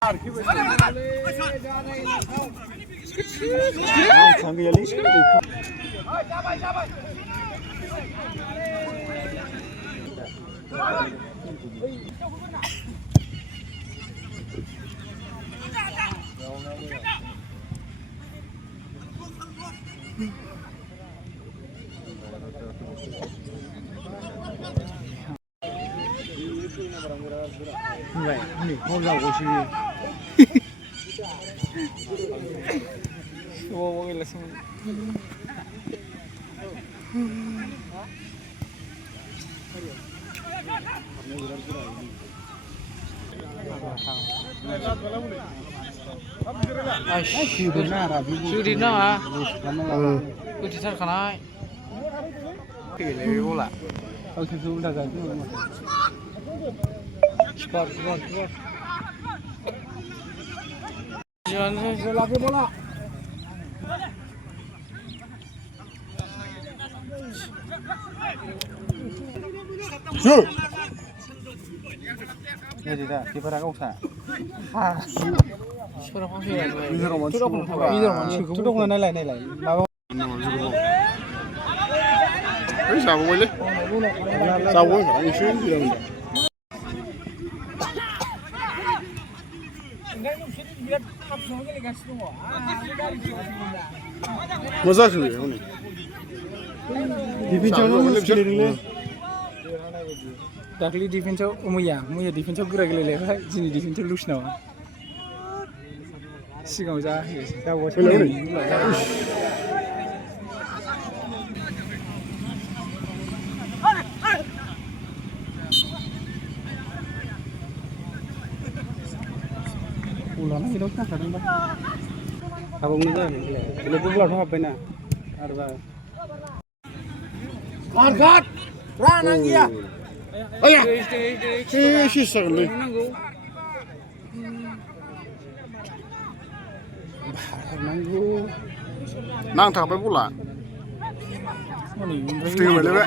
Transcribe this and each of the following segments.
Jadi dah, kita nak usah. Sudah mana lain. Sao quay lên? Sao quay cả anh xuyên gì đâu? Masa sih ni? Dakli defense umuya defense gura gele le jini defense lose nawa sigaw ja da wo ulana kilo ka kadang ba abang ni kan le bugla tho habbe na ar ba markat rana kia Ayah, sih sekali. Nang tak apa pula. Setengah balik be.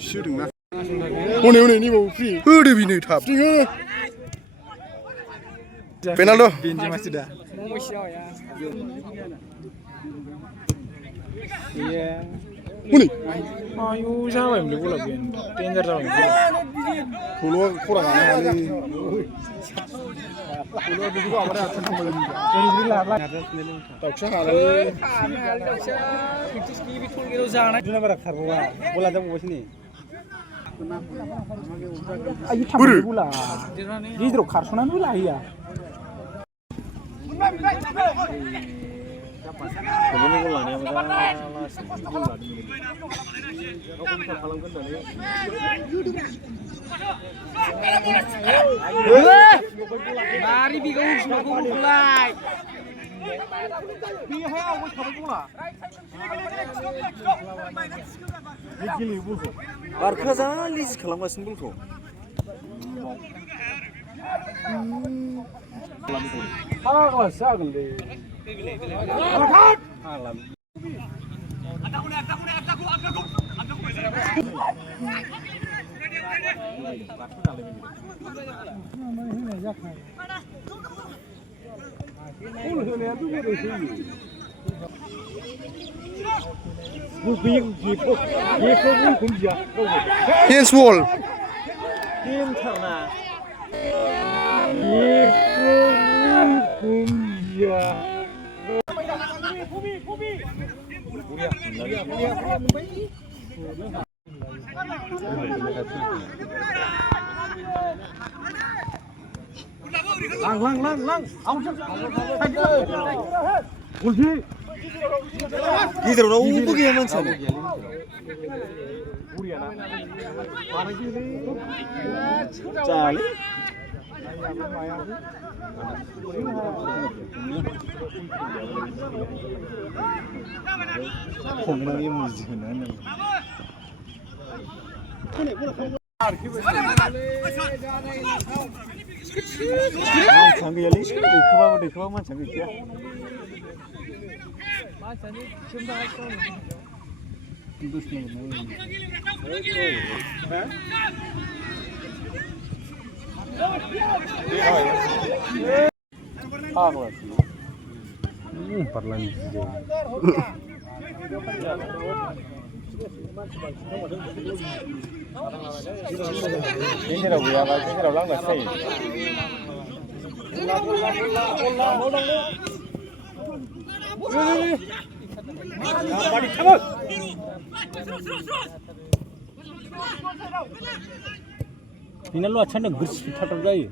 Shooting na. Ini ni mau free. Udah bini tap. Penaldo. Benzema sudah. Iya. Ini. Ayo siapa yang beli bola Ben? Danger siapa yang beli? Keluar kurang ada ni. Keluar juga ada tentang bola juga. Dari beli lah. Tak usah ada. Kita ski betul kita jangan. Juna berakar bola jam bos ni. Ayo tambah bola. Di teruk karsunan bola iya. Begini bola ni apa? Bola ni. Kau bisa kalangkan dari. Mari bigo semua mulai. Biar saya awak kau bola. Gili bulko. Arka sana lis kalangkan bulko. Sagel deh. Alam. Here's wall. Lang. Gider orang ubu ke mana sana? Cali. Kongna ini musik mana? Changi jali, dekha mana changi kya? Parlan ini dah buaya, ini dah ulang dah sih. Ini lo acan dah bersih fatar gaya.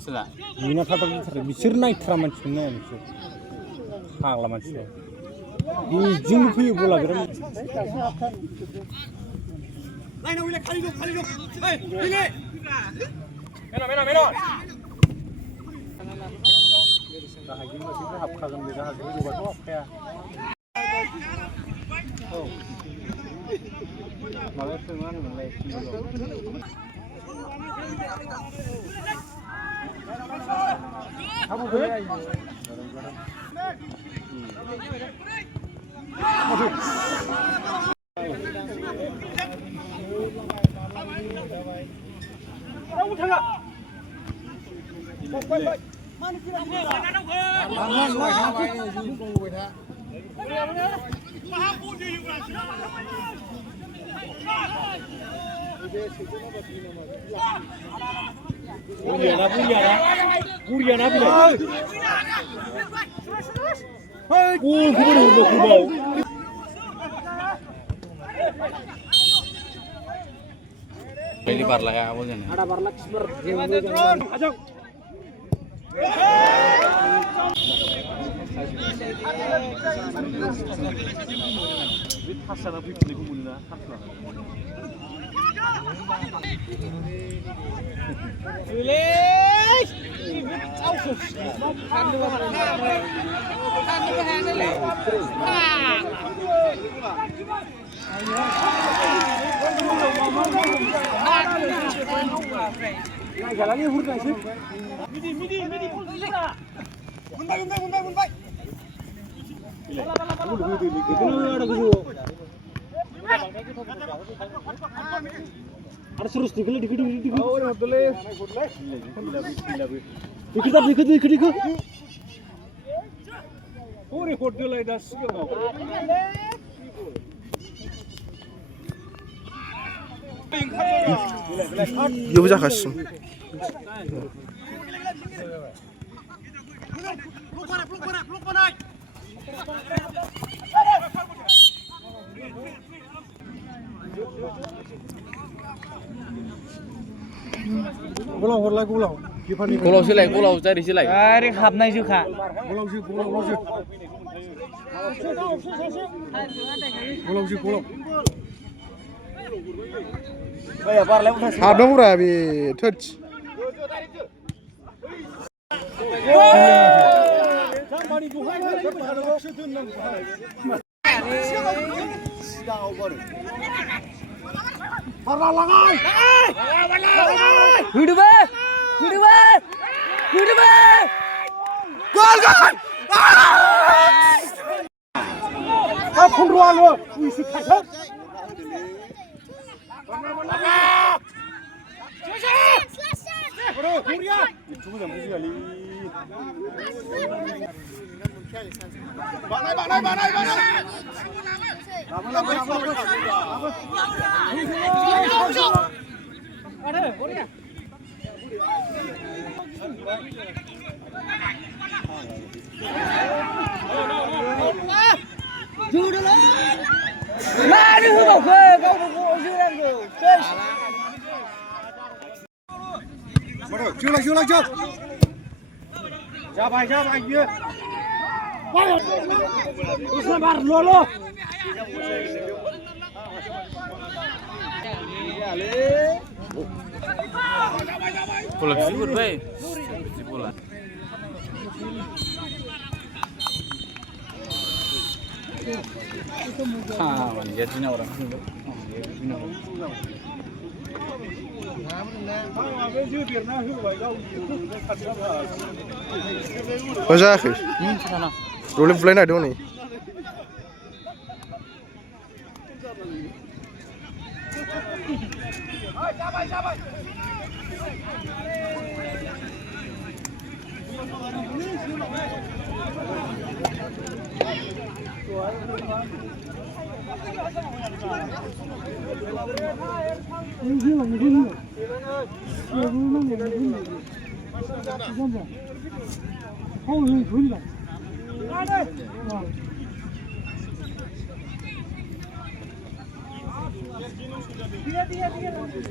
Sudah. Ini fatar bersih naik teraman cina ni. Hang lama cina. Ini jin pun bola geram. Lain awak kali dulu. Hei, pilih. Meno. Dah haji masih dah hab kagam dah haji juga tu apa ya? Oh. Malah senang mulai. Kamu boleh. Buria na. Kubau. Ini parlah ya awalnya. Ada parlah super. Ajak. Hasan abi pilih kumulina. Pilih. Jalannya huruf sih. Midi. Munbai. Ada terus dikit. Oh, boleh. Dikit. Oh, record dulu dah sikit. Yapacak Pulau silai, cari silai. Cari habnai juga. Pulau. Habang murah abi touch. Hidup. Gol. Apa ruang lo? Isi kacau. Bro, Buria. Itu dah mesti kali. Banai. Ada, Buria. Judul. Mari kau jualan tu. Jual. Jawab aja. Usah bar lolo. Pulang sibuk baik. Pulang. Mana jadinya orang. وش آخر؟ رولين فلين أدوني Dia.